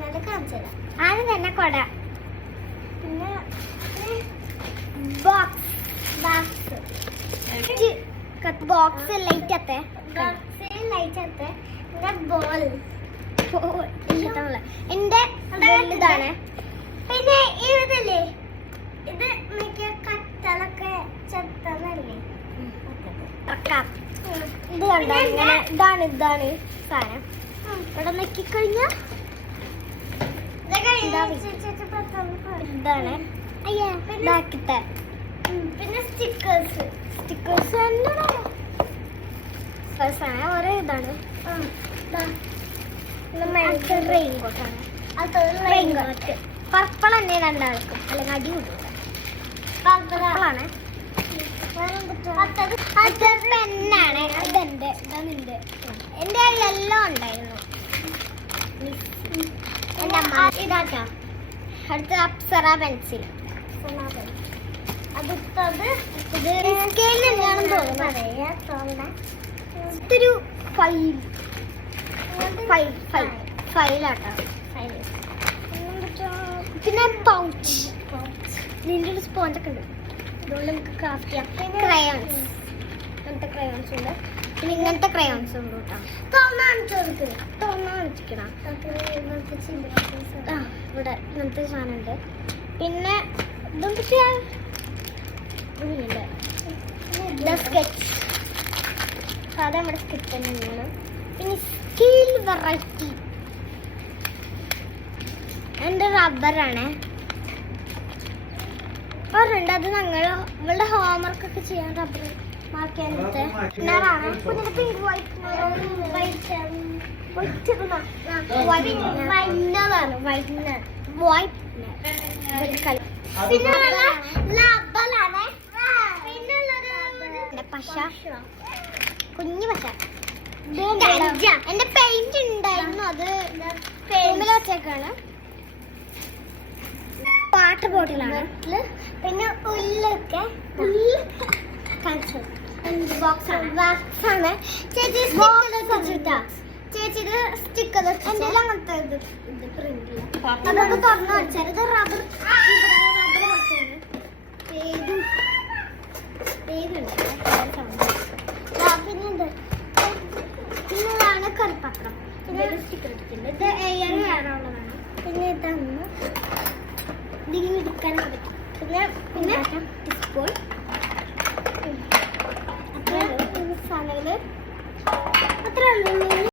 സാധനങ്ങൾ കാണിച്ചു തരാം. ആദ്യം തന്നെ കൊട, പിന്നെ ബോക്സ് ലൈറ്റ് അത്തെ പിന്നെ ബോൾ എന്റെ ഇതാണ്. പിന്നെ ഇതല്ലേ ഇത് മിക്ക കട്ടലൊക്കെ ചെത്തന്നല്ലേ ഇത് കണ്ടോ ഇങ്ങനെ ഇതാണ് സാധനം. ഇവിടെ നോക്കിക്കഴിഞ്ഞാ ഇതാണ് ഇതാക്കിട്ടെ. പിന്നെ സ്റ്റിക്കേഴ്സ് ഓരോ ഇതാണ്. റെയിൻകോട്ട് പർപ്പിൾ തന്നെ രണ്ടാൾക്കും, അല്ലെങ്കിൽ അടി കൂട്ടൂല. പർപ്പിളാണ്. പെന്നാണ്. ഇതെന്റെ ഇതാണെന്റെ. എന്റെ കയ്യിലെല്ലാം ഉണ്ടായിരുന്നു. എന്റെ അമ്മ ഇതാട്ടോ. അടുത്ത അപ്സര പെൻസിൽ. അടുത്തത് ഇത് സ്കെയിലാണെന്ന് തോന്നുന്നു. ഇതൊരു ഫൈലാട്ടോ. പിന്നെ പൗച്ച്, ഇതിൻ്റെ ഒരു സ്പോഞ്ചൊക്കെ ഉണ്ട്. അതുകൊണ്ട് നമുക്ക് ക്രാഫ്റ്റ് ചെയ്യാം. ക്രയോൺസ്, അങ്ങനത്തെ ക്രയോൺസ് ഉണ്ട്. പിന്നെ ഇങ്ങനത്തെ ക്രയോൺസ് ഉണ്ട് കേട്ടോ. തോന്നാണിക്കണം ഇവിടെ ഇങ്ങനത്തെ സാധനം ഉണ്ട്. പിന്നെ ഇതൊക്കെ ചെയ്യാൻ സ്കെച്ച്, സാധാ നമ്മുടെ സ്കെച്ച് തന്നെയാണ്. പിന്നെ സ്കെയിൽ വെറൈറ്റി എൻ്റെ റബ്ബറാണ്. ഒരെണ്ണം അത് ഞങ്ങൾ ഇവളുടെ ഹോംവർക്കൊക്കെ ചെയ്യാൻ റബ്ബർ മാർക്ക് ചെയ്യാനെടുത്ത്. പിന്നറാണ് കുഞ്ഞിൻ്റെ പേര് പിന്നെ പശ, കുഞ്ഞു പശ. എന്റെ പെയിന്റ് ഉണ്ടായിരുന്നു, അത് റൂമിൽ വെച്ചേക്കാണ്. വാട്ടർ ബോട്ടിലാണ്. പിന്നെ ഉള്ളൊക്കെ ബോക്സ് ആണ്. ചേച്ചി ഇത് സ്റ്റിക്കർ എന്റെ അങ്ങനത്തെ ഇത് പ്രിന്റ് അതൊക്കെ തുറന്നു വെച്ചാൽ ഇത് റബ്ബർ പിന്നെതാണ് കറിപ്പത്രം. പിന്നെ സ്റ്റിക്കർ ഇട്ടിട്ടുണ്ട്. ഇത് എയർ വേറുള്ളതാണ്. പിന്നെ ഇതാണ് ഇതിങ്ങനെ എടുക്കാനൊക്കെ പറ്റും. പിന്നെ സ്പൂൺ, അത്ര സാധനങ്ങൾ അത്രേ ഉള്ളൂ.